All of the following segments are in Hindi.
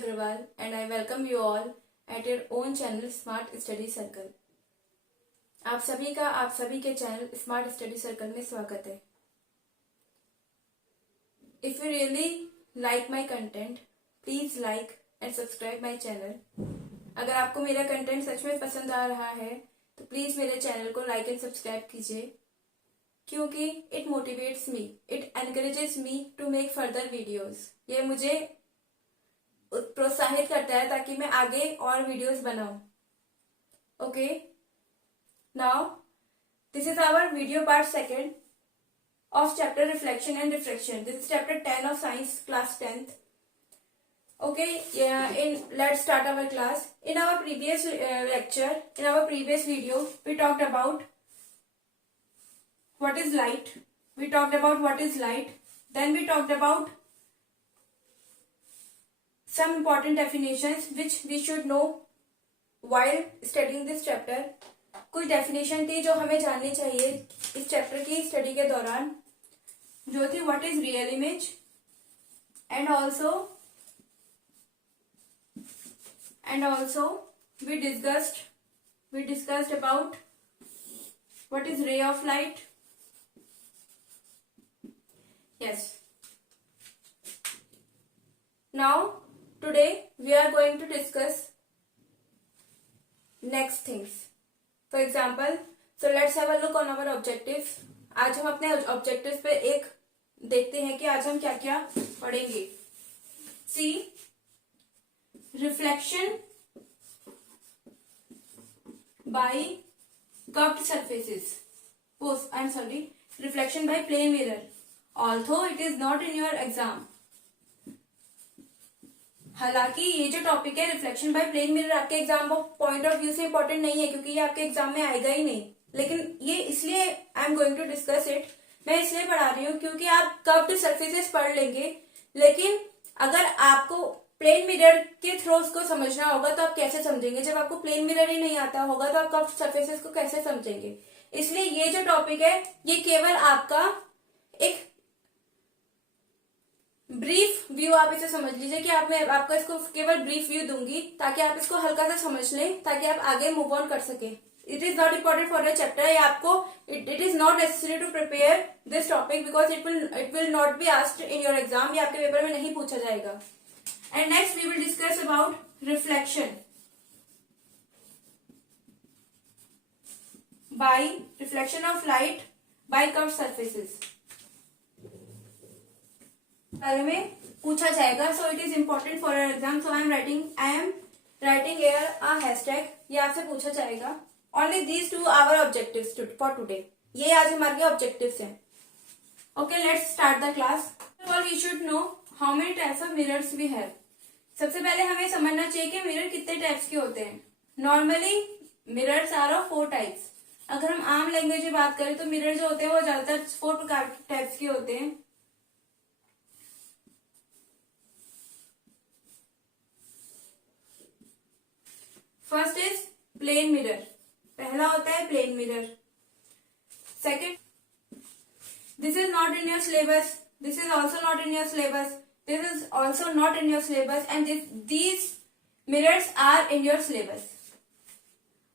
Agrawal and I welcome you all at your own channel Smart Study Circle. आप सभी का आप सभी के चैनल स्मार्ट स्टडी सर्कल में स्वागत है. If you really like my content, please like and subscribe my channel. अगर आपको मेरा कंटेंट सच में पसंद आ रहा है तो प्लीज मेरे चैनल को लाइक एंड सब्सक्राइब कीजिए, क्योंकि it motivates me, it encourages me to make further videos. ये मुझे प्रोत्साहित करता है ताकि मैं आगे और वीडियोस बनाऊं. Okay, now this is our video part second of chapter reflection and refraction. This is chapter 10 of science class 10th. Okay, let's start our class. In our previous lecture, in our previous video, we talked about what is light. Then we talked about some important definitions which we should know while studying this chapter. कुछ डेफिनेशन थी जो हमें जाननी चाहिए इस चैप्टर की स्टडी के दौरान, जो थी what is real image and also we discussed about what is ray of light. Yes, now today we are going to discuss next things. For example, so let's have a look on our objectives. आज हम अपने ऑब्जेक्टिव्स पे एक देखते हैं कि आज हम क्या क्या पढ़ेंगे. See, reflection by curved surfaces. Reflection by plane mirror. Although it is not in your exam. हालांकि ये जो टॉपिक है रिफ्लेक्शन बाय प्लेन मिरर आपके एग्जाम पॉइंट ऑफ व्यू से इंपॉर्टेंट नहीं है, क्योंकि ये आपके एग्जाम में आएगा ही नहीं. लेकिन ये इसलिए I am going to discuss it, मैं इसलिए पढ़ा रही हूँ क्योंकि आप कर्व्ड सरफेसेस पढ़ लेंगे, लेकिन अगर आपको प्लेन मिरर के थ्रू उसको समझना होगा तो आप कैसे समझेंगे. जब आपको प्लेन मिरर ही नहीं आता होगा तो आप कर्व्ड सरफेसेस को कैसे समझेंगे. इसलिए ये जो टॉपिक है ये केवल आपका एक ब्रीफ व्यू, आप इसे समझ लीजिए कि आपको इसको केवल ब्रीफ व्यू दूंगी ताकि आप इसको हल्का सा समझ लें, ताकि आप आगे मूव ऑन कर सके. It is not important for the chapter. ये आपको it is not necessary to prepare this topic because it will not be asked in your exam. ये आपके पेपर में नहीं पूछा जाएगा. And next we will discuss about reflection by reflection of light by curved surfaces. बारे में पूछा जाएगा. So it is important for your exam. So I am writing here a hashtag. ये आपसे पूछा जाएगा. Only these two our objectives for today. ये आज हमारे ऑब्जेक्टिव्स हैं. Okay, let's start the class. We should know how many types of mirrors we have. सबसे पहले हमें समझना चाहिए कि मिरर कितने टाइप्स के होते हैं. Normally mirrors are of 4 types. अगर हम आम लैंग्वेज में बात करें तो मिरर जो होते हैं वो ज्यादातर 4 प्रकार के टाइप्स के होते हैं. First is plane mirror. पहला होता है plane mirror. Second, this is not in your syllabus. This is also not in your syllabus. This is also not in your syllabus and these mirrors are in your syllabus.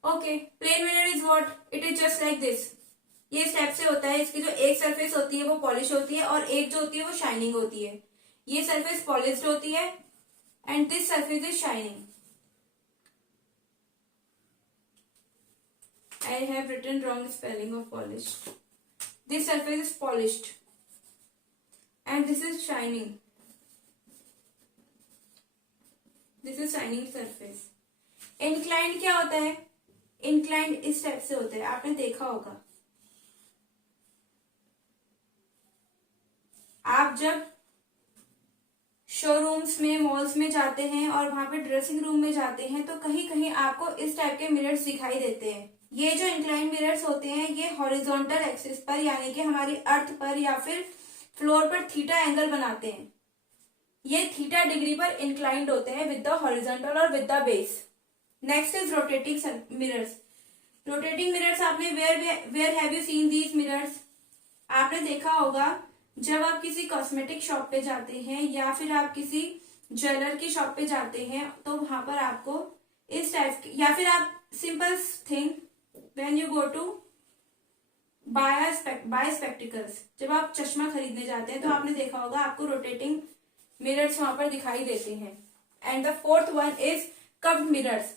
Okay, plane mirror is what? It is just like this. ये इस टाइप से होता है. इसकी जो एक सरफेस होती है वो पॉलिश होती है और एक जो होती है वो शाइनिंग होती है. ये सरफेस पॉलिश्ड होती है and this surface is shining. I have written wrong spelling of polished. This surface is polished and this is shining. This is shining surface. Inclined क्या होता है? Inclined इस टाइप से होता है, आपने देखा होगा. आप जब शोरूम्स में, मॉल्स में जाते हैं और वहां पे ड्रेसिंग रूम में जाते हैं तो कहीं कहीं आपको इस टाइप के मिरर्स दिखाई देते हैं. ये जो इंक्लाइन मिरर्स होते हैं ये हॉरिजॉन्टल एक्सिस पर यानी कि हमारी अर्थ पर या फिर फ्लोर पर थीटा एंगल बनाते हैं. ये थीटा डिग्री पर इंक्लाइंड होते हैं विद द हॉरिजॉन्टल और with the base. Next is rotating mirrors. Rotating mirrors आपने where have you seen these mirrors? आपने देखा होगा जब आप किसी कॉस्मेटिक शॉप पे जाते हैं या फिर आप किसी ज्वेलर की शॉप पे जाते हैं तो वहां पर आपको इस टाइप की, या फिर आप simple thing when you go to buy spectacles, जब आप चश्मा खरीदने जाते हैं तो आपने देखा होगा आपको रोटेटिंग मिरर्स वहां पर दिखाई देते हैं. And the fourth one is curved mirrors.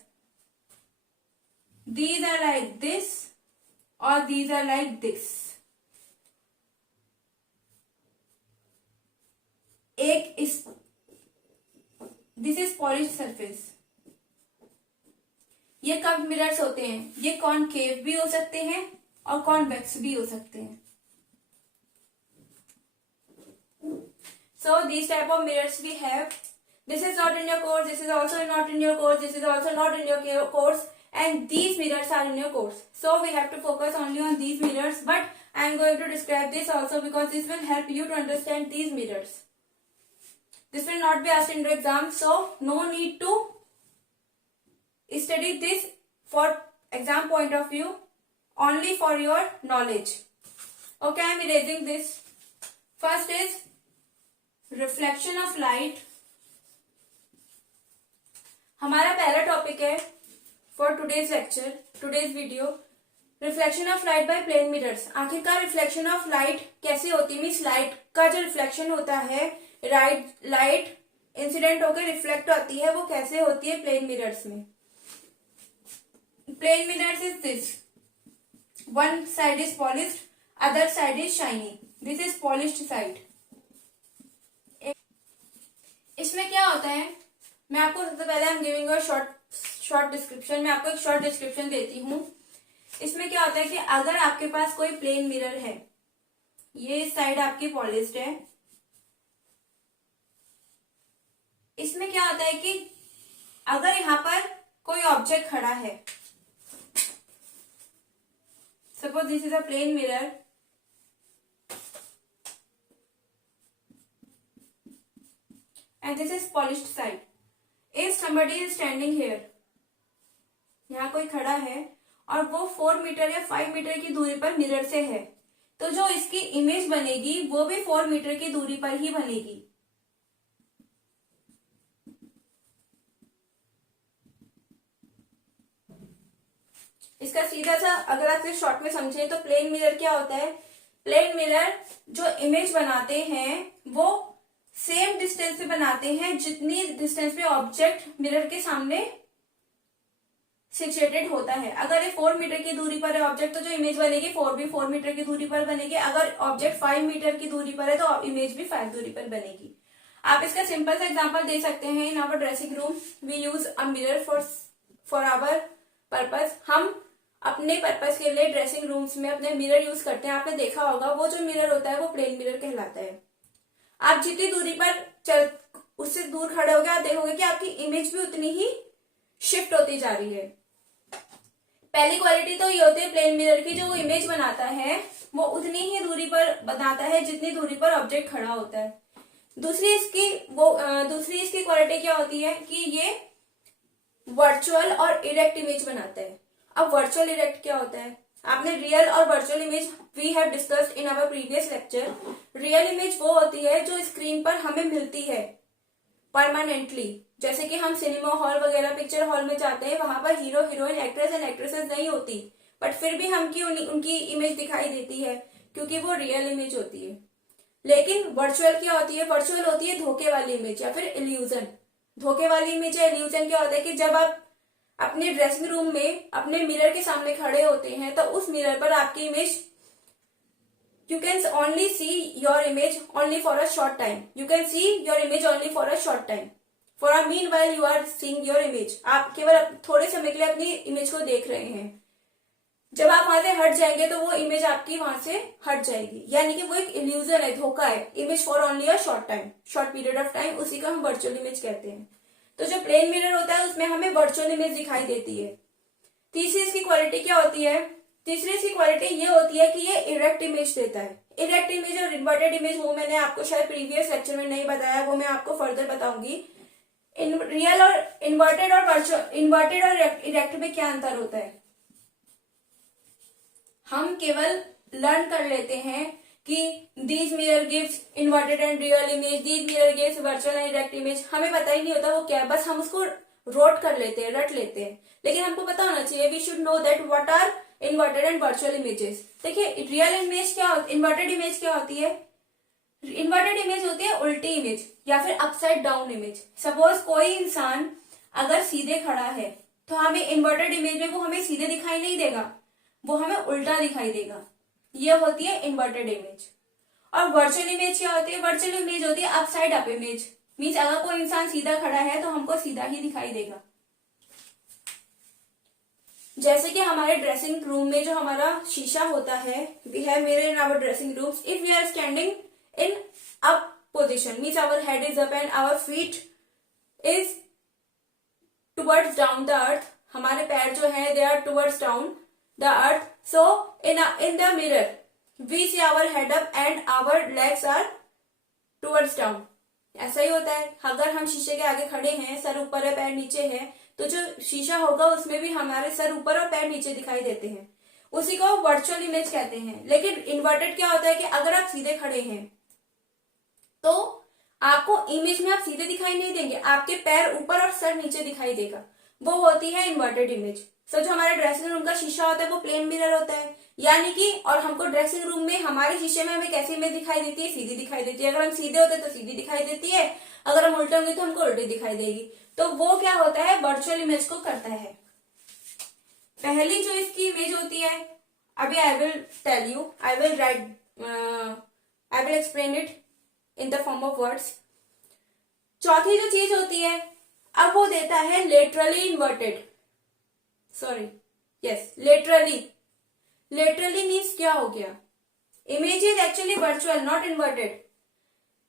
These are like this और दीज आर लाइक दिस. एक इस दिस इज पॉलिश सरफेस. ये कर्व मिरर्स होते हैं. ये कॉनकेव भी हो सकते हैं और कॉन्वेक्स भी हो सकते हैं. So these type of mirrors we have. This is not in your course. This is also not in your course. This is also not in your course. And these mirrors are in your course. So we have to focus only on these mirrors. But I am going to describe this also because this will help you to understand these mirrors. This will not be asked in the exam. So no need to study this for exam point of view. Only for your knowledge. Okay, I am erasing this. First is reflection of light. हमारा पहला टॉपिक है for today's lecture, today's video, reflection of light by plane mirrors. आखिरकार रिफ्लेक्शन ऑफ लाइट कैसे होती है, मीन्स लाइट का जो रिफ्लेक्शन होता है, लाइट इंसिडेंट होकर रिफ्लेक्ट होती है, वो कैसे होती है प्लेन मिरर्स में. Plane mirrors is this. One side is polished, other side is shiny. This is polished side. इसमें क्या होता है, मैं आपको सबसे पहले I am giving a short description. मैं आपको एक शॉर्ट डिस्क्रिप्शन देती हूँ. इसमें क्या होता है कि अगर आपके पास कोई प्लेन मिरर है, ये साइड आपकी पॉलिश्ड है. इसमें क्या होता है कि अगर यहाँ पर कोई ऑब्जेक्ट खड़ा है, suppose this is a plane mirror, and this is polished side. If somebody is standing here, यहाँ कोई खड़ा है और वो 4 मीटर या 5 मीटर की दूरी पर मिरर से है, तो जो इसकी इमेज बनेगी वो भी 4 मीटर की दूरी पर ही बनेगी. इसका सीधा सा अगर आप इस शॉर्ट में समझे तो प्लेन मिरर क्या होता है. प्लेन मिरर जो इमेज बनाते हैं वो सेम डिस्टेंस पे बनाते हैं जितनी डिस्टेंस पे ऑब्जेक्ट मिरर के सामने सिचुएटेड होता है. अगर ये 4 मीटर की दूरी पर है ऑब्जेक्ट, तो जो इमेज बनेगी 4 मीटर की दूरी पर बनेगी. अगर ऑब्जेक्ट 5 मीटर की दूरी पर है तो इमेज भी 5 दूरी पर बनेगी. आप इसका सिंपल सा एग्जांपल दे सकते हैं. In our dressing room we use a mirror for our purpose. हम अपने पर्पज के लिए ड्रेसिंग रूम्स में अपने मिरर यूज करते हैं. आपने देखा होगा वो जो मिरर होता है वो प्लेन मिरर कहलाता है. आप जितनी दूरी पर उससे दूर खड़े हो गए, आप देखोगे कि आपकी इमेज भी उतनी ही शिफ्ट होती जा रही है. पहली क्वालिटी तो ये होती है प्लेन मिरर की, जो वो इमेज बनाता है वो उतनी ही दूरी पर बनाता है जितनी दूरी पर ऑब्जेक्ट खड़ा होता है. दूसरी इसकी क्वालिटी क्या होती है कि ये वर्चुअल और इरेक्ट इमेज बनाता है. अब वर्चुअल इरेक्ट क्या होता है, आपने रियल और virtual image we have discussed in our previous lecture. Real image वो होती है जो स्क्रीन पर हमें मिलती है परमानेंटली. जैसे कि हम सिनेमा हॉल वगैरह पिक्चर हॉल में जाते हैं, वहां पर hero heroine actress and actresses नहीं होती, बट फिर भी उनकी इमेज दिखाई देती है क्योंकि वो रियल इमेज होती है. लेकिन वर्चुअल क्या होती है, वर्चुअल होती है धोखे वाली इमेज या फिर इल्यूजन. धोखे वाली इमेज या इल्यूजन क्या होता है कि जब आप अपने ड्रेसिंग रूम में अपने मिरर के सामने खड़े होते हैं तो उस मिरर पर आपकी image, you can only see your image only for a short time. You can see your image only for a short time. For a meanwhile you are seeing your image. आप केवल थोड़े समय के लिए अपनी इमेज को देख रहे हैं. जब आप वहां से हट जाएंगे तो वो इमेज आपकी वहां से हट जाएगी, यानी कि वो एक इल्यूजन है, धोखा है. Image for only a short time, short period of time, उसी को हम वर्चुअल इमेज कहते हैं. तो जो प्लेन मिरर होता है उसमें हमें वर्चुअल इमेज दिखाई देती है. तीसरी इसकी क्वालिटी क्या होती है, तीसरी इसकी क्वालिटी ये होती है कि ये इरेक्ट इमेज देता है. इरेक्ट इमेज और इन्वर्टेड इमेज वो मैंने आपको शायद प्रीवियस लेक्चर में नहीं बताया, वो मैं आपको फर्दर बताऊंगी. रियल और इन्वर्टेड और इरेक्ट में क्या अंतर होता है. हम केवल लर्न कर लेते हैं कि these mirror gives inverted and real image, these mirror gives virtual and direct image, हमें पता ही नहीं होता वो क्या है, बस हम उसको रोट कर लेते हैं, रट लेते हैं। लेकिन हमको पता होना चाहिए, we should know that what are inverted and virtual images. देखिए रियल इमेज क्या होती है, इन्वर्टेड इमेज क्या होती है? इन्वर्टेड इमेज होती है उल्टी इमेज या फिर अपसाइड डाउन इमेज। सपोज कोई इंसान अगर सीधे खड़ा है तो हमें इन्वर्टेड इमेज में वो हमें सीधे दिखाई नहीं देगा, वो हमें उल्टा दिखाई देगा। ये होती है इन्वर्टेड इमेज। और वर्चुअल इमेज क्या होती है? वर्चुअल इमेज होती है अपसाइड अप इमेज। मीन्स अगर कोई इंसान सीधा खड़ा है तो हमको सीधा ही दिखाई देगा। जैसे कि हमारे ड्रेसिंग रूम में जो हमारा शीशा होता है, we have mirror in our dressing rooms. If we are standing in up position means our head is up and our feet is towards down the earth, हमारे पैर जो है they are towards down the earth, so in the mirror we see our head up and our legs are towards down। ऐसा ही होता है, अगर हम शीशे के आगे खड़े हैं, सर ऊपर है पैर नीचे है, तो जो शीशा होगा उसमें भी हमारे सर ऊपर और पैर नीचे दिखाई देते हैं। उसी को वर्चुअल इमेज कहते हैं। लेकिन इन्वर्टेड क्या होता है कि अगर आप सीधे खड़े हैं तो आपको इमेज में आप सीधे दिखाई नहीं देंगे, आपके पैर ऊपर और सर नीचे दिखाई देगा, वो होती है इन्वर्टेड इमेज। सो जो हमारे ड्रेसिंग रूम का शीशा होता है वो प्लेन मिरर होता है, यानी कि और हमको ड्रेसिंग रूम में हमारे शीशे में हमें कैसी इमेज दिखाई देती है? सीधी दिखाई देती है। अगर हम सीधे होते तो सीधी दिखाई देती है, अगर हम उल्टे होंगे तो हमको उल्टी दिखाई देगी। तो वो क्या होता है? वर्चुअल इमेज को करता है। पहली जो इसकी इमेज होती है, अभी I will tell you, I will explain it in the form of words. चौथी जो चीज होती है, अब वो देता है laterally inverted, sorry yes laterally. Laterally means क्या हो गया? Image is actually virtual not inverted,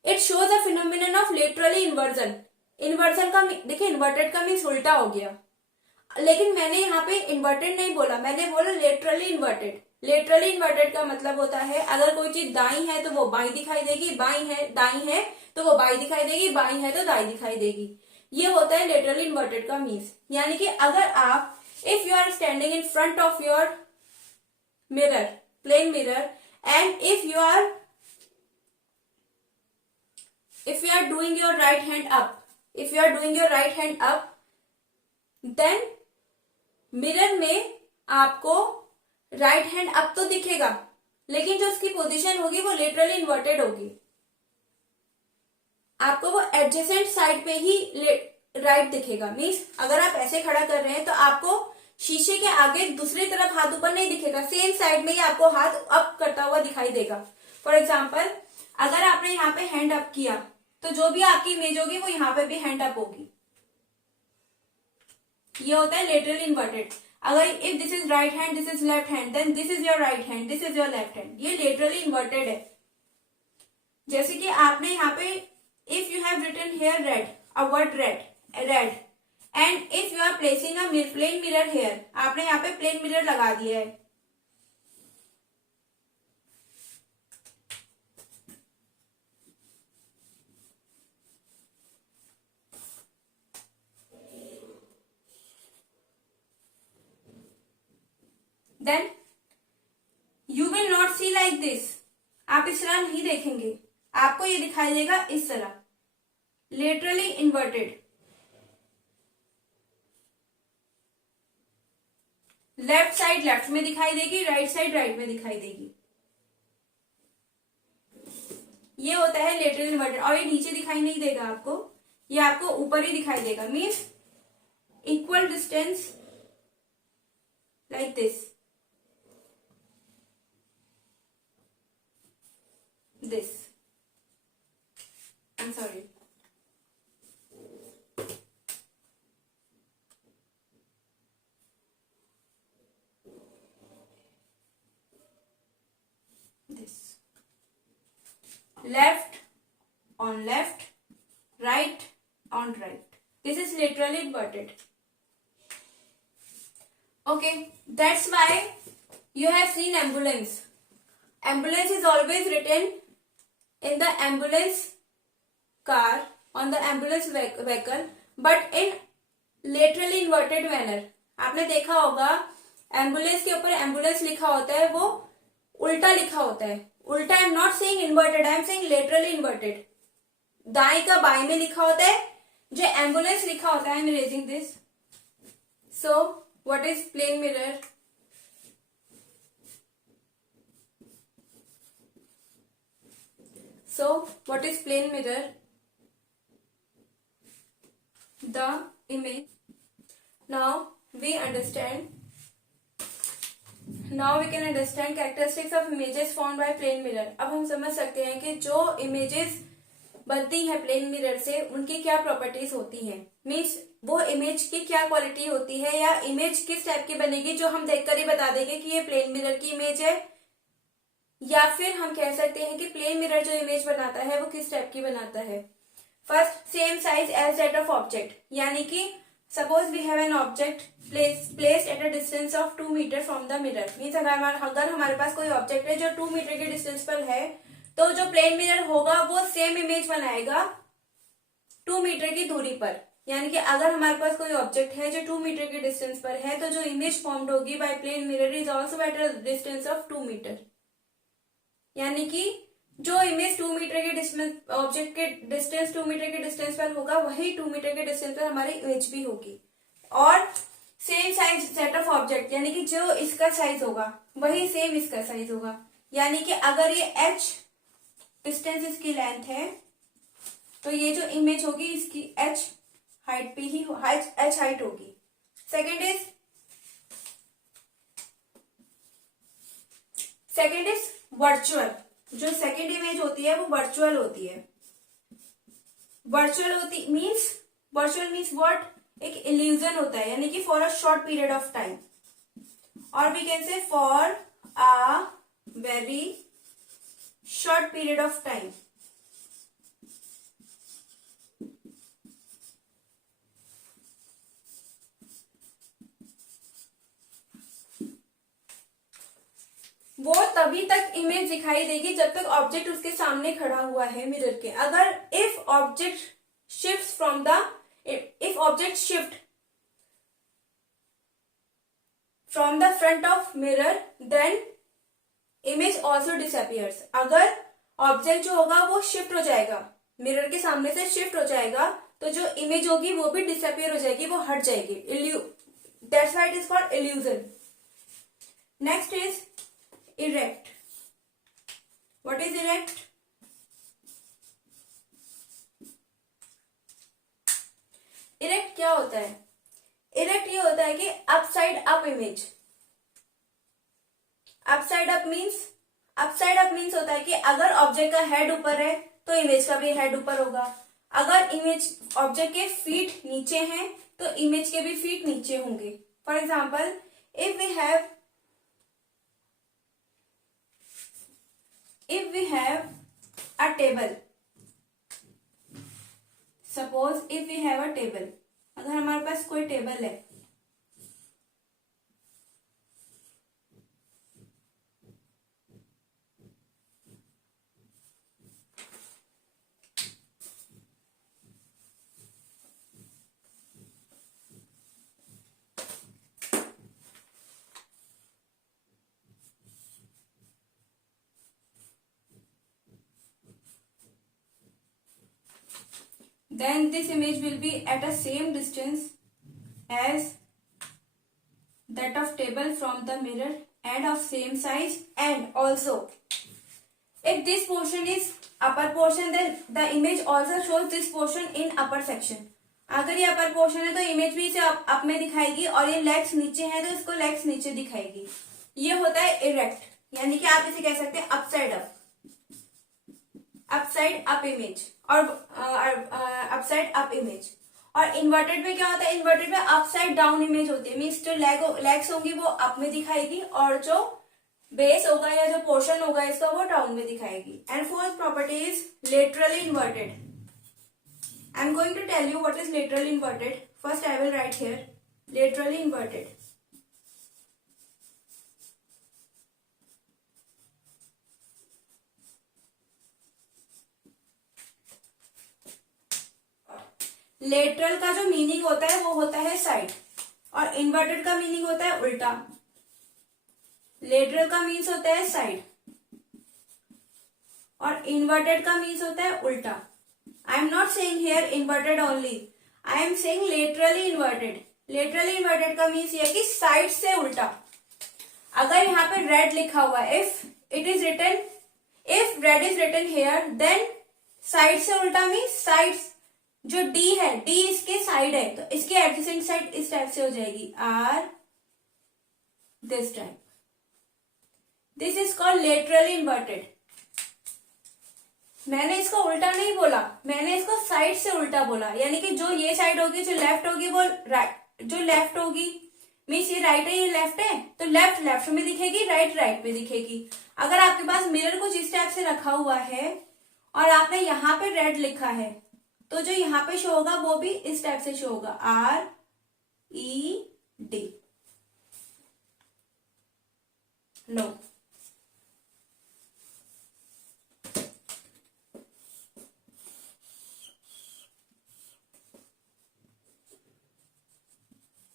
it shows a phenomenon of laterally inversion. Inversion का देखिए, इन्वर्टेड का मीन्स उल्टा हो गया, लेकिन मैंने यहाँ पे इन्वर्टेड नहीं बोला, मैंने बोला लेटरली इन्वर्टेड। लेटरली इन्वर्टेड का मतलब होता है अगर कोई चीज दाई है तो वो बाई दिखाई देगी, बाई है दाई है तो वो बाई दिखाई देगी, बाई है तो दाई दिखाई देगी। ये होता है लेटरली इन्वर्टेड का मीन्स। यानी कि अगर आप if you are standing in front of your mirror, plane mirror, and if you are doing your right hand up, if you are doing your right hand up, then mirror में आपको राइट हैंड अप तो दिखेगा, लेकिन जो उसकी पोजीशन होगी वो लिटरली इन्वर्टेड होगी। आपको वो एडजेसेंट साइड पे ही राइट दिखेगा। मीन्स अगर आप ऐसे खड़ा कर रहे हैं तो आपको शीशे के आगे दूसरी तरफ हाथ ऊपर नहीं दिखेगा, सेम साइड में ही आपको हाथ अप करता हुआ दिखाई देगा। फॉर एग्जाम्पल, अगर आपने यहाँ पे हैंड अप किया तो जो भी आपकी इमेज होगी वो यहाँ पे भी हैंड अप होगी। ये होता है लिटरली इन्वर्टेड। अगर if this is right hand, this is left hand, then this is your right hand, this is your left hand, ये लिटरली इन्वर्टेड है। जैसे कि आपने यहाँ पे if you have written here red, a word red, red, and if you are placing a plane mirror here, आपने यहाँ पे प्लेन मिरर लगा दिया है, then you will not see like this. आप इस तरह नहीं देखेंगे, आपको ये दिखाई देगा इस तरह, literally inverted. Left side left में दिखाई देगी, राइट साइड राइट में दिखाई देगी। ये होता है लिटरली इन्वर्टेड। और ये नीचे दिखाई नहीं देगा आपको, ये आपको ऊपर ही दिखाई देगा। Means equal distance like this, this I'm sorry, this left on left, right on right, this is literally inverted. Okay, that's why you have seen ambulance. Ambulance is always written in the ambulance car, on the ambulance vehicle, but in laterally inverted manner. आपने देखा होगा एम्बुलेंस के ऊपर एम्बुलेंस लिखा होता है, वो उल्टा लिखा होता है, उल्टा I am not saying inverted, I am saying laterally inverted. दाएं का बाएं में लिखा होता है, जो एम्बुलेंस लिखा होता है, I am erasing this. So what is plane mirror? So what is plane mirror? The image. Now we understand. Now we can understand characteristics of images formed by plane mirror. अब हम समझ सकते हैं कि जो images बनती है प्लेन मिरर से उनकी क्या प्रॉपर्टीज होती हैं। मीन्स वो इमेज की क्या क्वालिटी होती है, या इमेज किस टाइप की बनेगी जो हम देखकर ही बता देंगे कि ये प्लेन मिरर की इमेज है, या फिर हम कह सकते हैं कि प्लेन मिरर जो इमेज बनाता है वो किस टाइप की बनाता है। First, same size as that of object, यानी कि suppose we have an object placed at a distance of 2 metre from the mirror. Means अगर हमारे पास कोई ऑब्जेक्ट है जो 2 मीटर के डिस्टेंस पर है, तो जो प्लेन मिरर होगा वो सेम इमेज बनाएगा 2 मीटर की दूरी पर। यानी कि अगर हमारे पास कोई ऑब्जेक्ट है जो 2 मीटर के डिस्टेंस पर है, तो जो इमेज फॉर्म्ड होगी by plane mirror is also at a distance of 2 metre. यानी कि जो इमेज 2 मीटर के डिस्टेंस, ऑब्जेक्ट के डिस्टेंस 2 मीटर के डिस्टेंस पर होगा, वही 2 मीटर के डिस्टेंस पर हमारी इमेज भी होगी। और same size set of object, यानी कि जो इसका साइज होगा वही सेम इसका साइज होगा। यानी कि अगर ये h डिस्टेंस इसकी लेंथ है, तो ये जो इमेज होगी इसकी h हाइट पे ही h हाइट होगी। Second is virtual. जो सेकेंड इमेज होती है वो वर्चुअल होती है। Virtual means what? एक इल्यूजन होता है, यानी कि for a short period of time, और we can say for a very short period of time. वो तभी तक इमेज दिखाई देगी जब तक ऑब्जेक्ट उसके सामने खड़ा हुआ है मिरर के। अगर if object shift from the front of mirror then image also disappears. अगर ऑब्जेक्ट जो होगा वो शिफ्ट हो जाएगा, मिरर के सामने से शिफ्ट हो जाएगा, तो जो इमेज होगी वो भी डिसअपियर हो जाएगी, वो हट जाएगी। That's why it is called illusion. Next is erect. What is erect? Erect क्या होता है? इरेक्ट ये होता है कि upside up image. Upside up means होता है कि अगर ऑब्जेक्ट का हेड ऊपर है तो इमेज का भी हेड ऊपर होगा। अगर इमेज ऑब्जेक्ट के फीट नीचे हैं तो इमेज के भी फीट नीचे होंगे। For example, if we have a table, suppose if we have a table, अगर हमारे पास कोई टेबल है, then this image will be at a same distance as that of table from the mirror and of same size, and also if this portion is upper portion then the image also shows this portion in upper section. अगर ये अपर पोर्शन है तो इमेज भी इसे अप में दिखाएगी, और ये लेग्स नीचे है तो इसको लेग्स नीचे दिखाएगी। ये होता है इरेक्ट, यानी कि आप इसे कह सकते हैं अपसाइड अप इमेज और अपसाइड अप इमेज। और इन्वर्टेड में क्या होता है? इन्वर्टेड में अपसाइड डाउन इमेज होती है। मीन्स जो लेग्स होंगी वो अप में दिखाएगी, और जो बेस होगा या जो पोर्शन होगा इसका वो डाउन में दिखाएगी। And fourth property is laterally inverted. I am going to tell you what is laterally inverted. First I will write here laterally inverted. Lateral का जो मीनिंग होता है वो होता है साइड, और इन्वर्टेड का मीनिंग होता है उल्टा। लेटरल का मीन्स होता है साइड और इन्वर्टेड का मीन्स होता है उल्टा. I am not saying here inverted only, I am saying laterally inverted. Laterally inverted का मीन्स ये कि साइड से उल्टा. अगर यहाँ पे रेड लिखा हुआ है, if it is written, if red is written here, then side से उल्टा मीन्स साइड, जो डी है, डी इसके साइड है, तो इसके एडजेसेंट साइड इस टाइप से हो जाएगी, R this type. This is called laterally inverted. मैंने इसको उल्टा नहीं बोला, मैंने इसको साइड से उल्टा बोला. यानी कि जो ये साइड होगी, जो लेफ्ट होगी वो राइट, जो लेफ्ट होगी मीन्स ये राइट है, ये लेफ्ट है, तो लेफ्ट लेफ्ट में दिखेगी, राइट राइट में दिखेगी. अगर आपके पास मिरर कुछ इस टाइप से रखा हुआ है और आपने यहाँ पे रेड लिखा है, तो जो यहाँ पे शो होगा वो भी इस टाइप से शो होगा, R E D. No,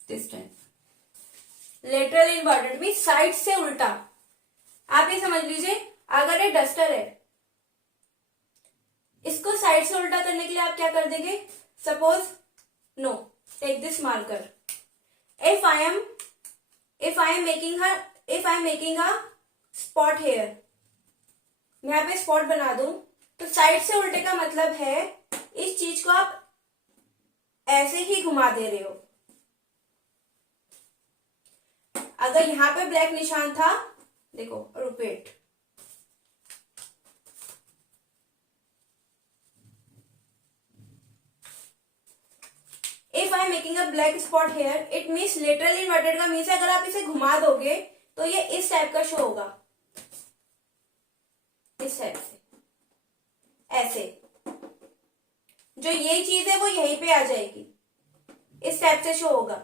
this type. Lateral inverted mean side से उल्टा. आप ये समझ लीजिए, अगर ये डस्टर है, इसको साइड से उल्टा करने के लिए आप क्या कर देंगे, suppose, no, take this marker. If I am making a spot here, मैं यहाँ पे स्पॉट बना दूं, तो साइड से उल्टे का मतलब है इस चीज को आप ऐसे ही घुमा दे रहे हो. अगर यहां पे ब्लैक निशान था, देखो, repeat, if I am making a black spot here, it means laterally inverted का मीन्स अगर आप इसे घुमा दोगे तो ये इस टाइप का शो होगा, इस टाइप से, ऐसे. जो ये चीज है वो यहीं पे आ जाएगी, इस टाइप से शो होगा.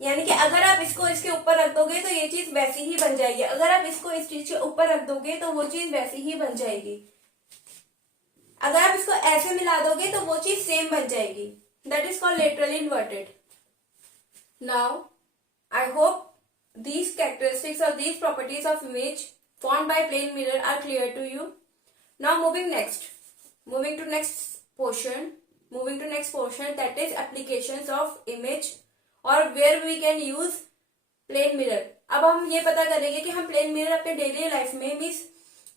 यानी कि अगर आप इसको इसके ऊपर रख दोगे तो ये चीज वैसी ही बन जाएगी, अगर आप इसको इस चीज के ऊपर रख दोगे तो वो चीज वैसी ही बन जाएगी, अगर आप इसको ऐसे मिला दोगे तो वो चीज सेम बन जाएगी. That is called laterally inverted. Now I hope these characteristics or these properties of image formed by plane mirror are clear to you. Now moving to next portion, that is applications of image or where we can use plane mirror. अब हम ये पता करेंगे कि हम plane mirror अपने daily life में, means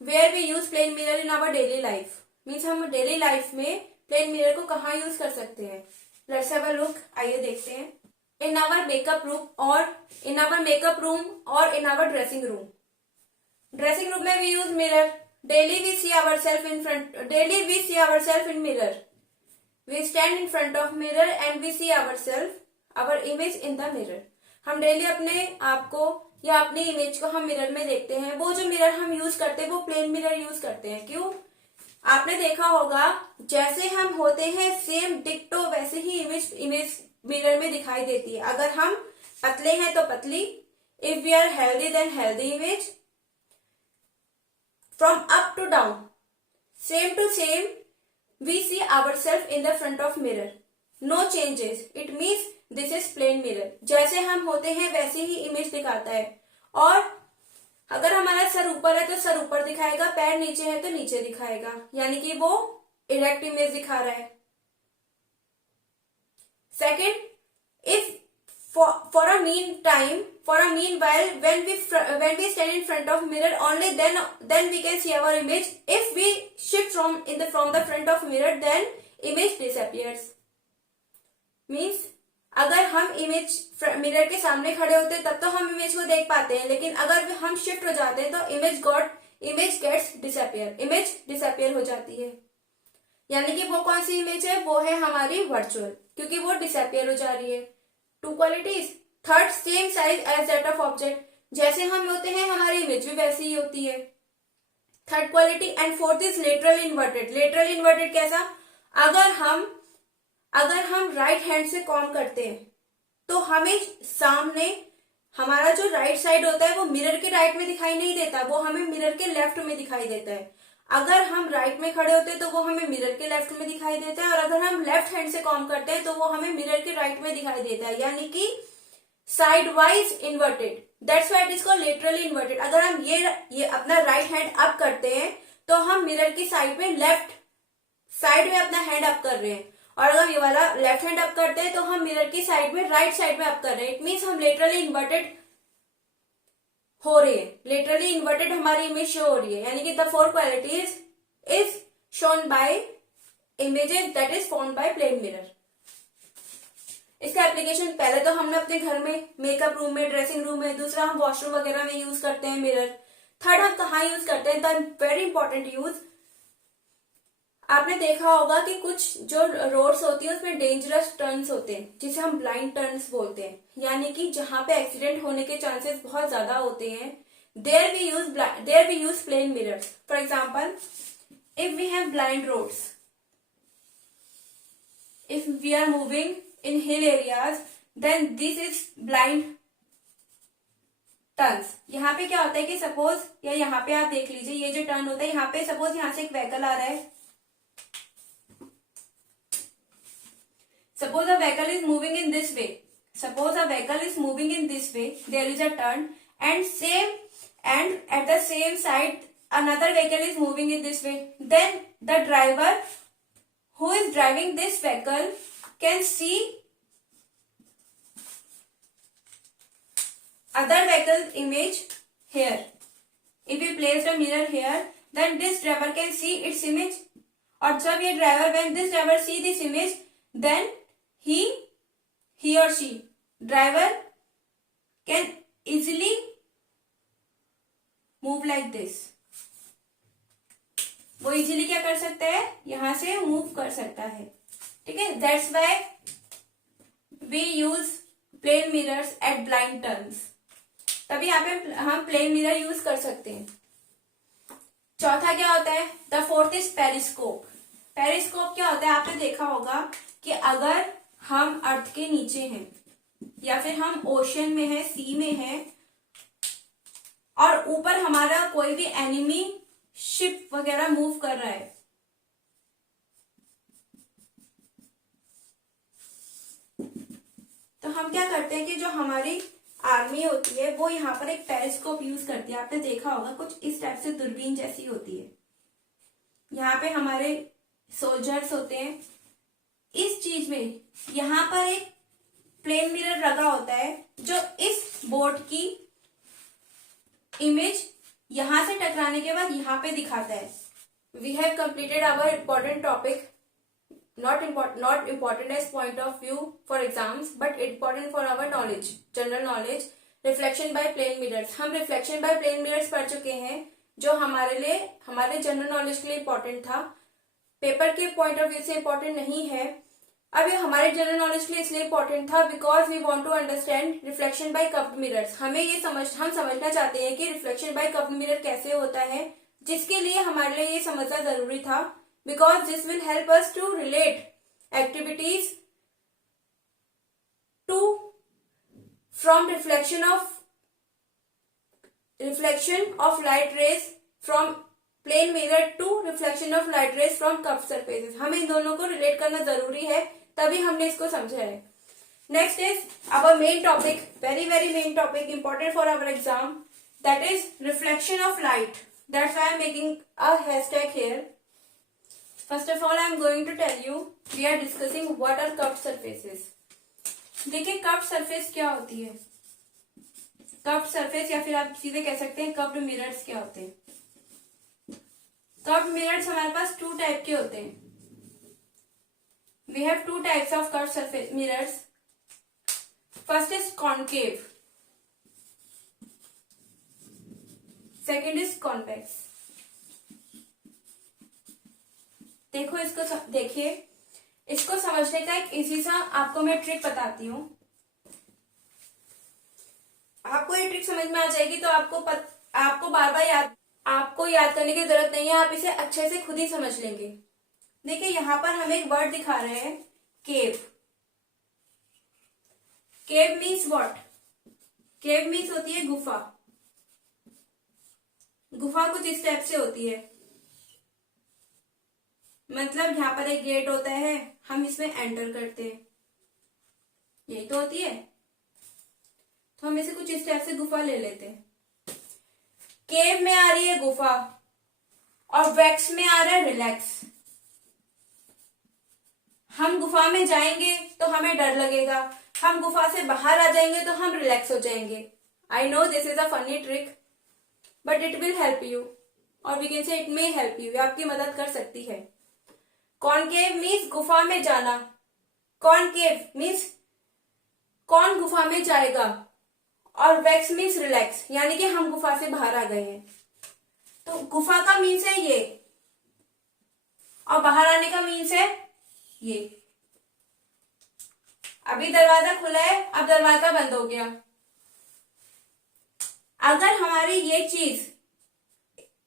where we use plane mirror in our daily life, means हम daily life में plane mirror को कहाँ use कर सकते हैं. Let's have a look. आइए देखते हैं. In our makeup room or in our dressing room. Dressing room में we use mirror. Daily we see ourselves in mirror. We stand in front of mirror and we see our image in the mirror. हम डेली अपने आप को या अपनी इमेज को हम मिरर में देखते हैं. वो जो मिरर हम यूज करते हैं वो प्लेन मिरर यूज करते हैं. क्यों? आपने देखा होगा जैसे हम होते हैं सेम डिक्टो वैसे ही इमेज मिरर में दिखाई देती है. अगर हम पतले हैं तो पतली, if we are healthy then healthy image, from up to down, same to same we see ourselves in the front of mirror. No changes, it means this is plane mirror. जैसे हम होते हैं वैसे ही इमेज दिखाता है. और अगर हमारा सर ऊपर है तो सर ऊपर दिखाएगा, पैर नीचे है तो नीचे दिखाएगा, यानी कि वो इरेक्ट इमेज दिखा रहा है. Second, if for a meanwhile, when we stand in front of mirror, only then we can see our image. If we shift from the front of mirror, then image disappears. Means अगर हम इमेज मिरर के सामने खड़े होते हैं तब तो हम इमेज को देख पाते हैं, लेकिन अगर हम शिफ्ट हो जाते हैं तो image gets disappear, image disappear हो जाती है. यानी कि वो कौन सी इमेज है, वो है हमारी वर्चुअल, क्योंकि वो डिसअपियर हो जा रही है. Two qualities. Third, same size as that of object. जैसे हम होते हैं हमारी इमेज भी वैसी ही होती है. Third quality. And fourth is lateral inverted. Lateral inverted कैसा? अगर हम राइट हैंड से कॉम करते हैं तो हमें सामने हमारा जो राइट साइड होता है वो मिरर के राइट में दिखाई नहीं देता, वो हमें मिरर के लेफ्ट में दिखाई देता है. अगर हम राइट में खड़े होते हैं तो वो हमें मिरर के लेफ्ट में दिखाई देता है, और अगर हम लेफ्ट हैंड से कॉम करते हैं तो वो हमें मिरर के राइट में दिखाई देता है. यानी कि side wise inverted. That's why it is called laterally inverted. अगर हम ये अपना राइट हैंड अप करते हैं तो हम मिरर की साइड में लेफ्ट साइड में अपना हैंड अप कर रहे हैं, और अगर ये वाला लेफ्ट हैंड अप करते हैं तो हम मिरर की साइड में राइट साइड में अप कर रहे हैं। इट मीन्स हम लेटरली इन्वर्टेड हो रही है, लेटरली इन्वर्टेड हमारी इमेज शो हो रही है। यानी कि the four qualities is shown by images that is found by plane mirror. इसका एप्लीकेशन पहले तो हमने अपने घर में, मेकअप रूम में, ड्रेसिंग रूम में, दूसरा हम वॉशरूम वगैरह में यूज करते हैं मिरर। थर्ड हम कहाँ यूज करते हैं, द वेरी इंपॉर्टेंट यूज, आपने देखा होगा कि कुछ जो रोड्स होती है उसमें डेंजरस टर्न्स होते हैं जिसे हम ब्लाइंड टर्न्स बोलते हैं, यानी कि जहां पे एक्सीडेंट होने के चांसेस बहुत ज्यादा होते हैं। There we use plane mirrors. For example, if we have blind roads, if we are moving in hill areas, then this is blind turns. यहाँ पे क्या होता है कि सपोज, या यहाँ पे आप देख लीजिए, ये जो टर्न होता है, यहाँ पे सपोज यहाँ से एक व्हीकल आ रहा है, suppose a vehicle is moving in this way, suppose a vehicle is moving in this way, there is a turn, and at the same side another vehicle is moving in this way, then the driver who is driving this vehicle can see other vehicle's image here. If we place a mirror here, then this driver can see its image, और जब ये driver, when this driver see this image, then he or she, driver can easily move like this. वो इजीली क्या कर सकता है, यहां से मूव कर सकता है, ठीक है। That's why we use plane mirrors at blind turns. तभी यहाँ पे हम प्लेन मिरर यूज कर सकते हैं। चौथा क्या होता है, the fourth is periscope. Periscope क्या होता है, आपने देखा होगा कि अगर हम अर्थ के नीचे हैं या फिर हम ओशन में हैं, सी में हैं, और ऊपर हमारा कोई भी एनिमी शिप वगैरह मूव कर रहा है, तो हम क्या करते हैं कि जो हमारी आर्मी होती है वो यहाँ पर एक पेरिस्कोप यूज करती है। आपने देखा होगा कुछ इस टाइप से दूरबीन जैसी होती है, यहाँ पे हमारे सोल्जर्स होते हैं। इस चीज में यहाँ पर एक प्लेन मिरर लगा होता है जो इस बोट की इमेज यहां से टकराने के बाद यहाँ पे दिखाता है। We have completed our important topic, not important as point of view for exams but important for our knowledge, general knowledge. Reflection by plane mirrors, हम रिफ्लेक्शन बाय प्लेन मिरर्स पढ़ चुके हैं जो हमारे लिए, हमारे जनरल नॉलेज के लिए इंपॉर्टेंट था, पेपर के पॉइंट ऑफ व्यू से इंपॉर्टेंट नहीं है। अब ये हमारे जनरल नॉलेज के लिए इसलिए इंपॉर्टेंट था because we want to understand reflection by curved mirrors. हम समझना चाहते हैं कि रिफ्लेक्शन बाय कर्व्ड मिरर कैसे होता है, जिसके लिए हमारे लिए ये समझना जरूरी था, because this will help us to relate activities to from reflection of light rays from plane mirror to reflection of light rays from curved surfaces. हमें इन दोनों को रिलेट करना जरूरी है, तभी हमने इसको समझा है। Next is our main topic, very main topic, important for our exam, that is reflection of light. That's why I am making a hashtag here. First of all, I am going to tell you, we are discussing what are curved surfaces. देखिए कर्व्ड सरफेस क्या होती है, कर्व्ड सरफेस या फिर आप सीधे कह सकते हैं कर्व्ड मिरर्स क्या होते हैं। कर्व्ड मिरर्स हमारे पास टू टाइप के होते हैं। We have two types of curved surface mirrors. First is concave, second is convex. देखिए इसको समझने का एक इजी सा आपको मैं ट्रिक बताती हूँ। आपको ये ट्रिक समझ में आ जाएगी तो आपको बार बार याद करने की जरूरत नहीं है, आप इसे अच्छे से खुद ही समझ लेंगे। देखिए यहाँ पर हम एक वर्ड दिखा रहे हैं, केव। केव मीन्स व्हाट, केव मीन्स होती है गुफा। गुफा कुछ इस टाइप से होती है, मतलब यहाँ पर एक गेट होता है, हम इसमें एंटर करते हैं, यही तो होती है। तो हम इसे कुछ इस टाइप से गुफा ले लेते हैं। केव में आ रही है गुफा और वैक्स में आ रहा है रिलैक्स। हम गुफा में जाएंगे तो हमें डर लगेगा, हम गुफा से बाहर आ जाएंगे तो हम रिलैक्स हो जाएंगे। I know this is a funny trick but it will help you, और we can say it may help you, आपकी मदद कर सकती है। कॉनकेव मीन्स गुफा में जाना, कॉनकेव मीन्स कौन गुफा में जाएगा, और वैक्स मीन्स रिलैक्स, यानी कि हम गुफा से बाहर आ गए हैं। तो गुफा का मीन्स है ये और बाहर आने का मीन्स है ये। अभी दरवाजा खुला है, अब दरवाजा बंद हो गया। अगर हमारी ये चीज,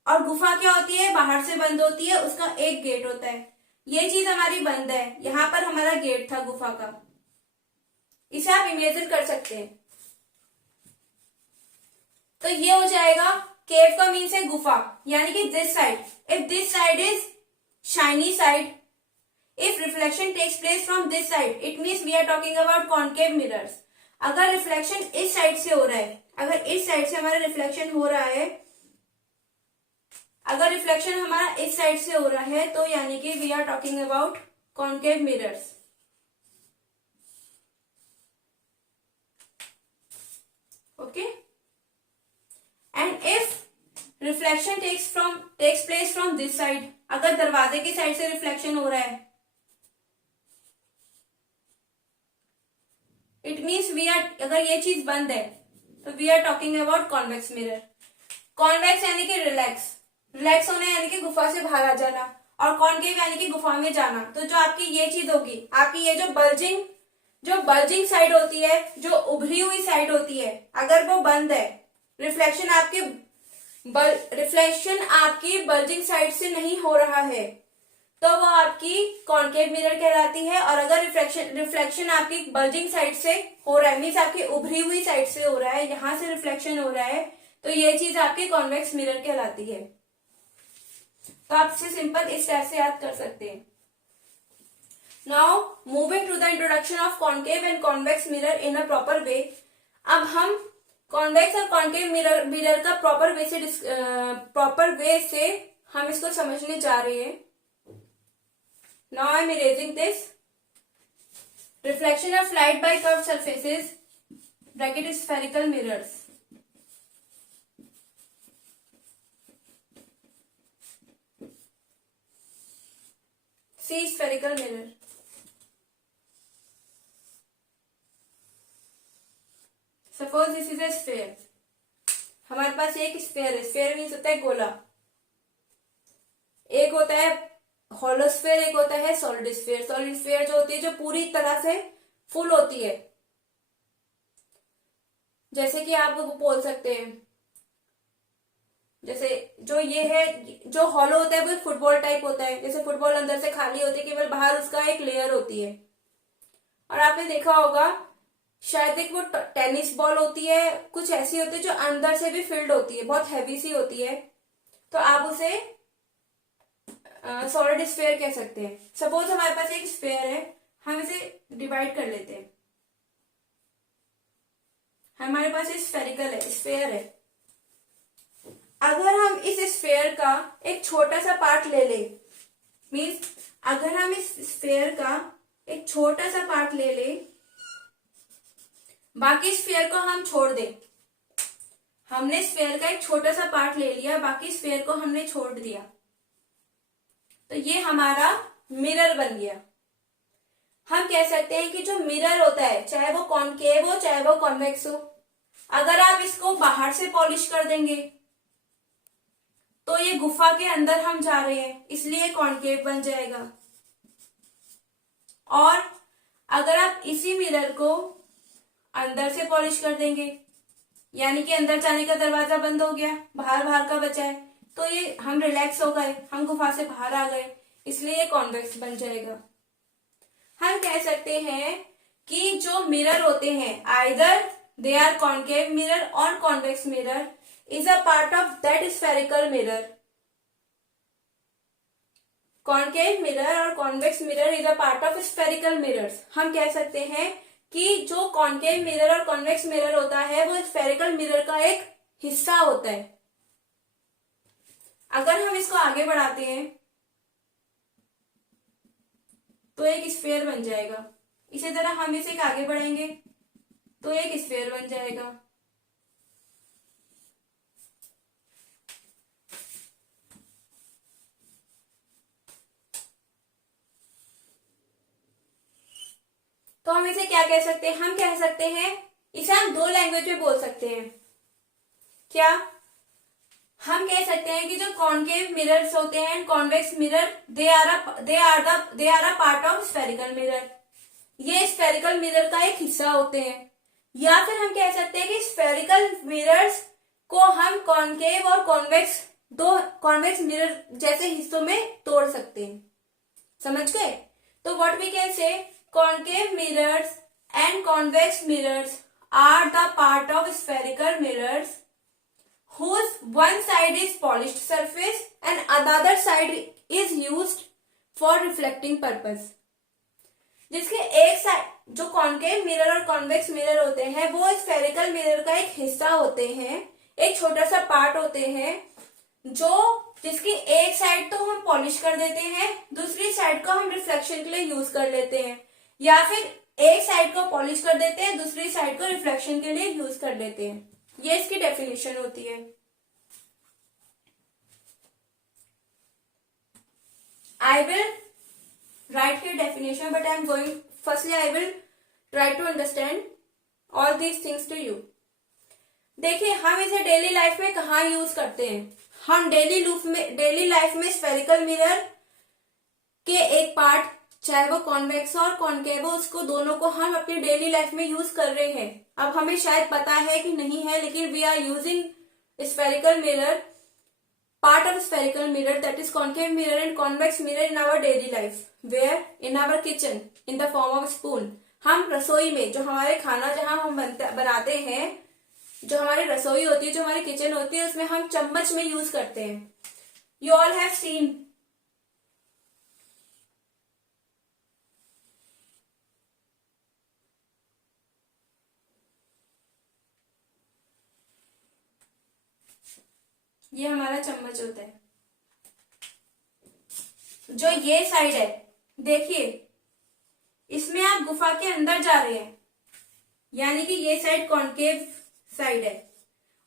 और गुफा क्या होती है, बाहर से बंद होती है, उसका एक गेट होता है। ये चीज हमारी बंद है, यहां पर हमारा गेट था गुफा का, इसे आप इमेजिन कर सकते हैं। तो ये हो जाएगा, केव का मीन्स है गुफा, यानी कि this side, if this side is shiny side, if reflection takes place from this side, it means we are talking about concave mirrors. अगर रिफ्लेक्शन इस साइड से हो रहा है, अगर इस साइड से हमारा रिफ्लेक्शन हो रहा है, अगर रिफ्लेक्शन हमारा इस साइड से हो रहा है, तो यानी कि we are talking about concave mirrors. Okay, and if reflection takes place from this side, अगर दरवाजे की साइड से रिफ्लेक्शन हो रहा है, इट मीन्स वी आर, अगर ये चीज बंद है तो we are talking about convex mirror. Convex यानी कि रिलैक्स, रिलैक्स होना यानी कि गुफा से बाहर आ जाना, और कॉन्केव यानी कि गुफा में जाना। तो जो आपकी ये चीज होगी, आपकी ये जो बल्जिंग साइड होती है, जो उभरी हुई साइड होती है, अगर वो बंद है, रिफ्लेक्शन आपकी बल्जिंग साइड से नहीं हो रहा है, तो वो आपकी कॉन्केव मिरर कहलाती है। और अगर रिफ्लेक्शन आपकी बल्जिंग साइड से हो रहा है, मीन्स आपकी उभरी हुई साइड से हो रहा है, यहां से रिफ्लेक्शन हो रहा है, तो ये चीज आपकी कॉन्वेक्स मिरर कहलाती है। तो आप इसे सिंपल इस टाइप से याद कर सकते हैं। Now moving to the introduction of concave and convex mirror in a proper way. अब हम कॉन्वेक्स और कॉन्केव मिरर का प्रॉपर वे से हम इसको समझने जा रहे हैं। Now I am erasing this. Reflection of light by curved surfaces, bracket is spherical mirrors. See spherical mirror. Suppose this is a sphere. हमारे पास एक स्फेयर है, स्फेयर मीन्स होता है गोला। एक होता है हॉलो स्फेयर, एक होता है सॉलिड स्फेयर। सॉलिड स्फेयर जो होती है, जो पूरी तरह से फुल होती है, जैसे कि आप बोल सकते हैं, जैसे जो ये है, जो हॉलो होता है वो फुटबॉल टाइप होता है, जैसे फुटबॉल अंदर से खाली होती है, केवल बाहर उसका एक लेयर होती है। और आपने देखा होगा शायद एक वो टेनिस बॉल होती है, कुछ ऐसी होती है जो अंदर से भी फिल्ड होती है, बहुत हैवी सी होती है, तो आप उसे सॉलिड स्फेयर कह सकते हैं। सपोज हमारे पास एक स्फेयर है, हम इसे डिवाइड कर लेते हैं। हमारे पास एक स्फेरिकल है, स्फेयर है। अगर हम इस स्फेयर का एक छोटा सा पार्ट ले लें, मीन्स अगर हम इस स्फेयर का एक छोटा सा पार्ट ले लें, बाकी स्फेयर को हम छोड़ दें, हमने स्फेयर का एक छोटा सा पार्ट ले लिया, बाकी स्फेयर को हमने छोड़ दिया, तो ये हमारा मिरर बन गया। हम कह सकते हैं कि जो मिरर होता है, चाहे वो कॉन्केव हो चाहे वो कॉन्वेक्स हो, अगर आप इसको बाहर से पॉलिश कर देंगे तो ये गुफा के अंदर हम जा रहे हैं, इसलिए कॉन्केव बन जाएगा। और अगर आप इसी मिरर को अंदर से पॉलिश कर देंगे, यानी कि अंदर जाने का दरवाजा बंद हो गया, बाहर का बचा है, तो ये हम रिलैक्स हो गए, हम गुफा से बाहर आ गए, इसलिए ये कॉन्वेक्स बन जाएगा। हम कह सकते हैं कि जो मिरर होते हैं, either they are concave mirror और convex mirror is a part of that spherical mirror. Concave mirror और convex mirror is a part of spherical mirrors. हम कह सकते हैं कि जो कॉन्केव मिरर और कॉन्वेक्स मिरर होता है वो स्फेरिकल मिरर का एक हिस्सा होता है। अगर हम इसको आगे बढ़ाते हैं तो एक स्फीयर बन जाएगा। इसी तरह हम इसे आगे बढ़ाएंगे तो एक स्फीयर बन जाएगा। तो हम इसे क्या कह सकते हैं? हम कह सकते हैं, इसे हम दो लैंग्वेज में बोल सकते हैं। क्या? हम कह सकते हैं कि जो कॉन्केव मिरर्स होते हैं and convex mirror, they are a part of spherical mirror. ये स्फेरिकल मिरर का एक हिस्सा होते हैं। या फिर हम कह सकते हैं कि स्फेरिकल मिरर्स को हम कॉन्केव और कॉन्वेक्स, दो कॉन्वेक्स मिरर जैसे हिस्सों में तोड़ सकते हैं। समझ गए? तो what we can say, concave mirrors and convex mirrors are the part of spherical mirrors whose one side is polished surface and another side is used for reflecting purpose। जिसके एक साइड, जो कॉन्केव मिरर और कॉन्वेक्स मिरर होते हैं वो स्फेरिकल मिरर का एक हिस्सा होते हैं, एक छोटा सा पार्ट होते हैं, जो जिसकी एक साइड तो हम पॉलिश कर देते हैं, दूसरी साइड को हम रिफ्लेक्शन के लिए यूज कर लेते हैं, या फिर एक साइड को पॉलिश कर देते हैं, दूसरी साइड को रिफ्लेक्शन के लिए यूज कर लेते हैं। ये इसकी डेफिनेशन होती है। I will write here definition, but I am going, firstly I will try to understand all these things to you। देखिए, हम इसे डेली लाइफ में कहाँ यूज करते हैं? हम डेली लाइफ में स्फेरिकल मिरर के एक पार्ट, चाहे वो कॉन्वेक्स और कॉन्केव हो, उसको दोनों को हम अपनी डेली लाइफ में यूज कर रहे हैं। अब हमें शायद पता है कि नहीं है, लेकिन we are using spherical mirror, part of spherical mirror, that is concave mirror and convex mirror in our daily life, where in our kitchen in the form of spoon। हम रसोई में, जो हमारे खाना जहां हम बनाते हैं, जो हमारी रसोई होती है, जो हमारी किचन होती है, उसमें हम चम्मच में यूज करते हैं। You all have seen. ये हमारा चम्मच होता है। जो ये साइड है, देखिए इसमें आप गुफा के अंदर जा रहे हैं, यानी कि ये साइड कॉन्केव साइड है,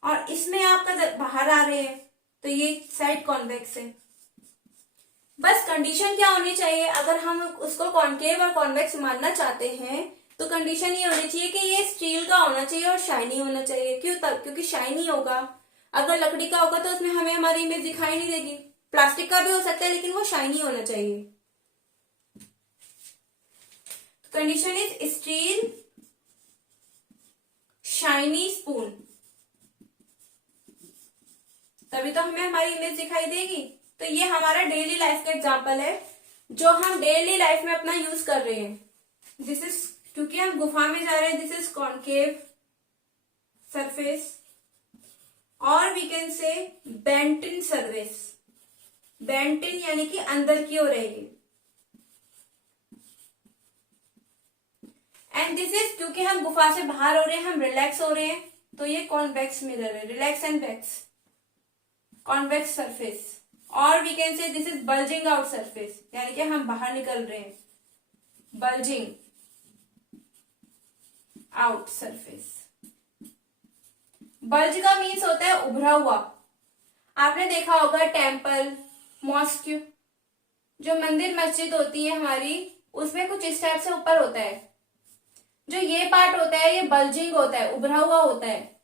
और इसमें आपका बाहर आ रहे हैं, तो ये साइड कॉन्वेक्स है। बस कंडीशन क्या होनी चाहिए, अगर हम उसको कॉन्केव और कॉन्वेक्स मानना चाहते हैं तो कंडीशन ये होनी चाहिए कि ये स्टील का होना चाहिए और शाइनी होना चाहिए। क्यों? तब क्योंकि शाइनी होगा। अगर लकड़ी का होगा तो उसमें हमें हमारी इमेज दिखाई नहीं देगी। प्लास्टिक का भी हो सकता है, लेकिन वो शाइनी होना चाहिए। Condition is steel shiny spoon, तभी तो हमें हमारी इमेज दिखाई देगी। तो ये हमारा डेली लाइफ का एग्जांपल है, जो हम डेली लाइफ में अपना यूज कर रहे हैं। दिस इज, क्योंकि हम गुफा में जा रहे हैं, दिस इज कॉन्केव सरफेस, और we can say bent in service. Bent in यानी कि अंदर की ओर रहेगी। एंड दिस इज, क्योंकि हम गुफा से बाहर हो रहे हैं, हम रिलैक्स हो रहे हैं, तो ये कॉन्वेक्स मिरर है। Relax and vex, convex surface. और we can say this is bulging out surface, यानी कि हम बाहर निकल रहे हैं। Bulging out surface. बल्ज का मीन्स होता है उभरा हुआ। आपने देखा होगा टेम्पल, मॉस्क, जो मंदिर मस्जिद होती है हमारी, उसमें कुछ इस टाइप से ऊपर होता है। जो ये पार्ट होता है ये बल्जिंग होता है, उभरा हुआ होता है,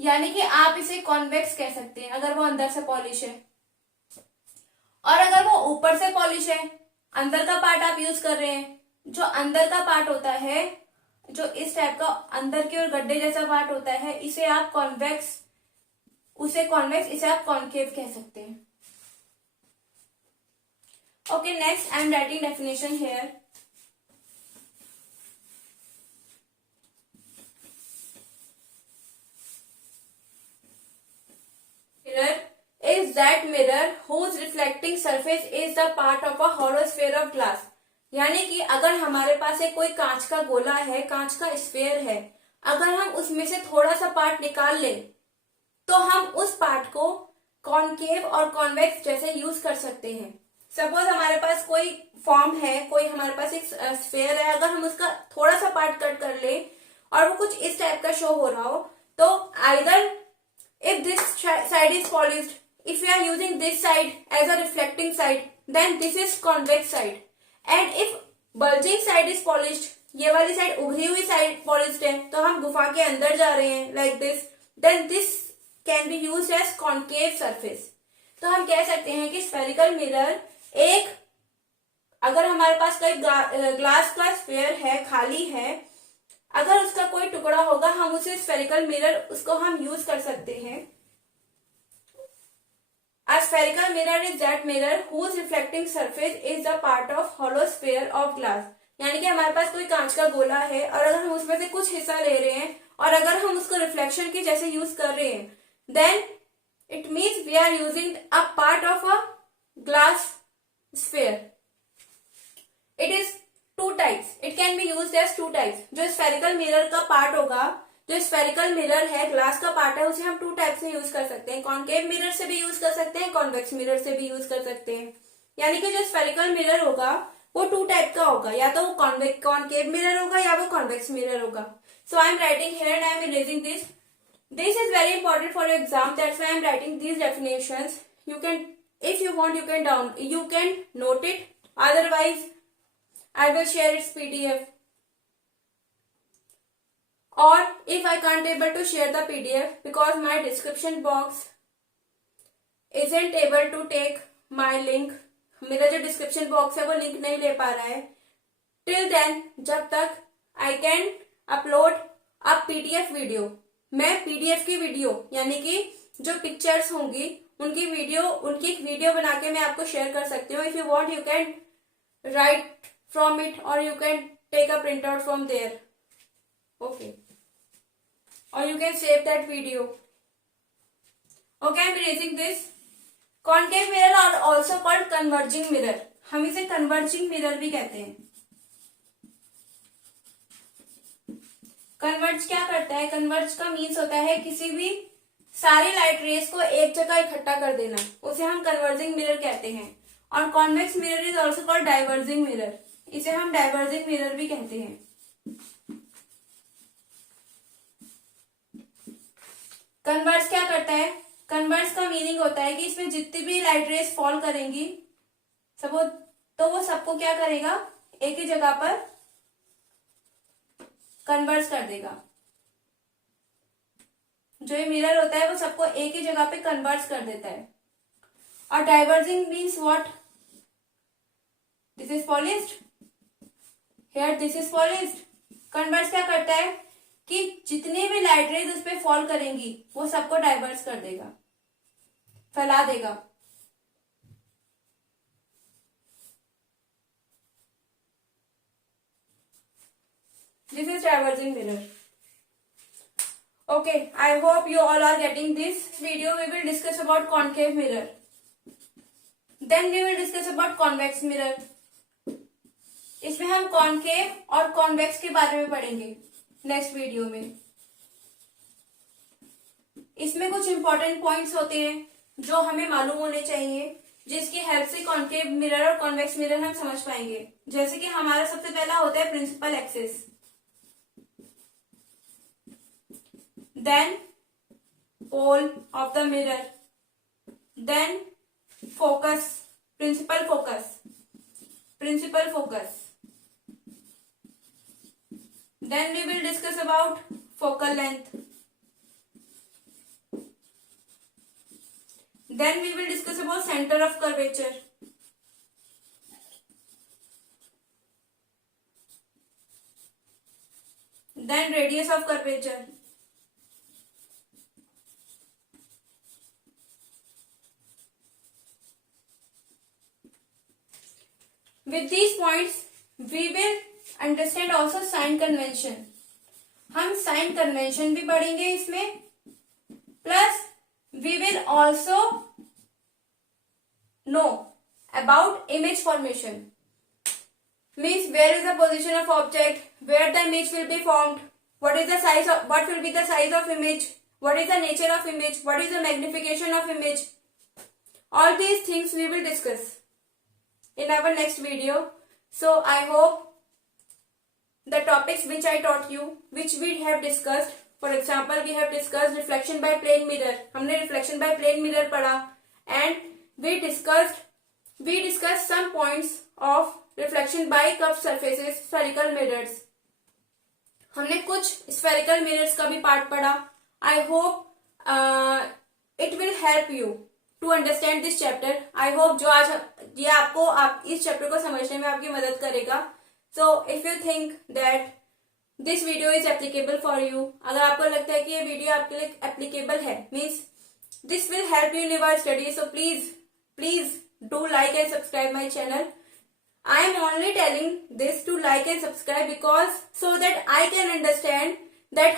यानी कि आप इसे कॉन्वेक्स कह सकते हैं अगर वो अंदर से पॉलिश है। और अगर वो ऊपर से पॉलिश है, अंदर का पार्ट आप यूज कर रहे हैं, जो अंदर का पार्ट होता है, जो इस टाइप का अंदर की ओर गड्ढे जैसा पार्ट होता है, इसे आप कॉन्वेक्स, उसे कॉन्वेक्स, इसे आप कॉन्केव कह सकते हैं। Okay, next I am writing definition here. Mirror is that mirror whose reflecting surface is the part of a hollow sphere of glass यानी कि अगर हमारे पास एक कोई कांच का गोला है, कांच का स्फेयर है, अगर हम उसमें से थोड़ा सा पार्ट निकाल लें तो हम उस पार्ट को कॉनकेव और कॉन्वेक्स जैसे यूज कर सकते हैं। सपोज हमारे पास कोई फॉर्म है, कोई हमारे पास एक स्फेयर है, अगर हम उसका थोड़ा सा पार्ट कट कर ले और वो कुछ इस टाइप का शो हो रहा हो, तो either if this side is polished, if we are using this side as a reflecting side, then this is convex side, and if bulging side is polished, ये वाली साइड उभरी हुई साइड पॉलिश्ड है, तो हम गुफा के अंदर जा रहे हैं like this, then this can be used as concave surface। तो हम कह सकते हैं कि स्फेरिकल मिरर एक, अगर हमारे पास कोई ग्लास का स्फेयर है, खाली है, अगर उसका कोई टुकड़ा होगा, हम उसे स्फेरिकल मिरर उसको हम यूज कर सकते हैं। A spherical mirror is that mirror whose reflecting surface is the part of hollow sphere of glass। यानी कि हमारे पास कोई कांच का गोला है और अगर हम उसमें से कुछ हिस्सा ले रहे हैं और अगर हम उसको रिफ्लेक्शन की जैसे यूज कर रहे हैं, then it means we are using a part of a glass sphere. It is two types, it can be used as two types. जो स्फेरिकल मिरर का पार्ट होगा, जो स्फेरिकल मिरर है, ग्लास का पार्ट है, उसे हम टू टाइप से यूज कर सकते हैं। कॉनकेव मिरर से भी यूज कर सकते हैं, कॉन्वेक्स मिरर से भी यूज कर सकते हैं। यानी कि जो स्फेरिकल मिरर होगा वो टू टाइप का होगा, या तो वो कॉनकेव मिरर होगा या वो कॉन्वेक्स मिरर होगा। So I am writing here and I am erasing this. This is very important for your exam, that's why I am writing these definitions. You can, if you want, you can note it, otherwise I will share its PDF, or if I can't able to share the PDF because my description box isn't able to take my link, मेरा जो डिस्क्रिप्शन बॉक्स है वो लिंक नहीं ले पा रहा है, टिल देन, जब तक I can upload a PDF video, मैं PDF की वीडियो यानी कि जो पिक्चर्स होंगी उनकी एक वीडियो बना के मैं आपको शेयर कर सकती हूँ। If you want you can write from it or you can take a printout from there, okay, or you can save that video, okay। I'm erasing this। concave mirror are also called converging mirror, हम इसे converging mirror भी कहते हैं। converge क्या करता है? converge का मीन्स होता है किसी भी सारी लाइट रेस को एक जगह इकट्ठा कर देना, उसे हम converging mirror कहते हैं। और convex mirror is also called diverging mirror, इसे हम डाइवर्जिंग मिरर भी कहते हैं। कन्वर्स क्या करता है? कन्वर्स का मीनिंग होता है कि इसमें जितनी भी लाइट रेस फॉल करेंगी तो वो सबको क्या करेगा, एक ही जगह पर कन्वर्स कर देगा। जो ये मिरर होता है वो सबको एक ही जगह पे कन्वर्स कर देता है। और diverging means what? This is polished, Here this is polished। Converse क्या करता है कि जितनी भी लाइट रेज उस पर फॉल करेंगी वो सबको डाइवर्स कर देगा, फैला देगा। This is diverging mirror। Okay, I hope you all are getting this video। We will discuss about concave mirror, then we will discuss about convex mirror। इसमें हम कॉनकेव और कॉन्वेक्स के बारे में पढ़ेंगे नेक्स्ट वीडियो में। इसमें कुछ इंपॉर्टेंट पॉइंट्स होते हैं जो हमें मालूम होने चाहिए, जिसकी हेल्प से कॉनकेव मिरर और कॉन्वेक्स मिरर हम समझ पाएंगे। जैसे कि हमारा सबसे पहला होता है principal axis, then pole of the mirror, then focus, principal focus, then we will discuss about focal length, then we will discuss about center of curvature, then radius of curvature, with these points we will understand also sign convention. हम साइन कन्वेंशन भी पढ़ेंगे इसमें, plus we will also know about image formation. means where is the position of object, where the image will be formed, what will be the size of image, what is the nature of image, what is the magnification of image. All these things we will discuss in our next video. So I hope the topics which I taught you, which we have discussed, for example we have discussed reflection by plane mirror, हमने reflection by plane mirror पढ़ा, and we discussed some points of reflection by curved surfaces, spherical mirrors. हमने कुछ spherical mirrors का भी पार्ट पढ़ा. I hope it will help you to understand this chapter. I hope जो आज ये आपको इस चैप्टर को समझने में आपकी मदद करेगा. So if you think that this video is applicable for you, अगर आपको लगता है कि ये वीडियो आपके लिए applicable है, means this will help you in your study, so please do like and subscribe my channel. I am only telling this to like and subscribe because so that I can understand that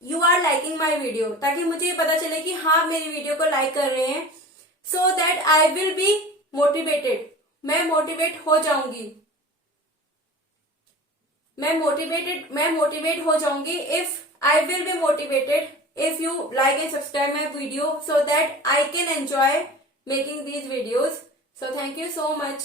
you are liking my video, ताकि मुझे ये पता चले कि हाँ मेरी वीडियो को लाइक कर रहे हैं, so that I will be motivated. मैं मोटिवेट हो जाऊंगी, मैं मोटिवेट हो जाऊंगी if I will be motivated if you like and subscribe my video, so that I can enjoy making these videos. So thank you so much.